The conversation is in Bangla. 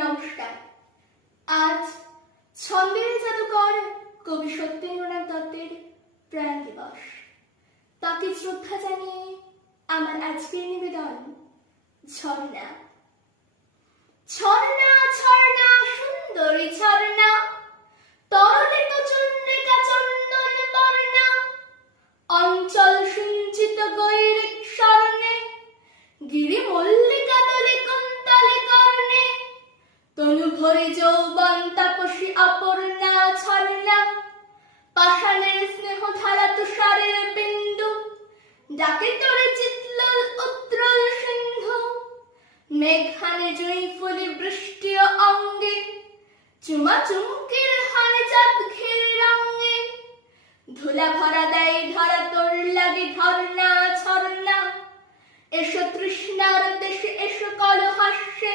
নমস্কার। আজ ছন্দের জাদুকর কবি সত্যেন্দ্রনাথ দত্তের প্রয়াণ দিবস। তাকে শ্রদ্ধা জানিয়ে আমার আজকের নিবেদন ঝর্ণা। ঝর্ণা ঝর্ণা সুন্দরী ঝর্ণা, তরলিত চন্দ্রিকা চন্দন বর্ণা, অঞ্চল সিঞ্চিত গৈরিক স্বর্ণে, গিরি মল্লিকা দলে কুন্তলে কর্ণে, তনু ভরে যৌবন তাপসী অপর্ণা ঝর্ণা, পাষাণের স্নেহ ধারা তুষারের বিন্দু, ডাকে তোরে চিৎলোল উত্রল সিন্ধু, মেঘানে জয়ী ফুলি বৃষ্টি অঙ্গে, চুমা চুমকির হানে চাঁদ ঘিরে রঙ্গে, ধুলা ভরা দেয় ধরা তোর লাগে ঝর্ণা ঝর্ণা, এসো তৃষ্ণার দেশে এসো কলহাস্যে,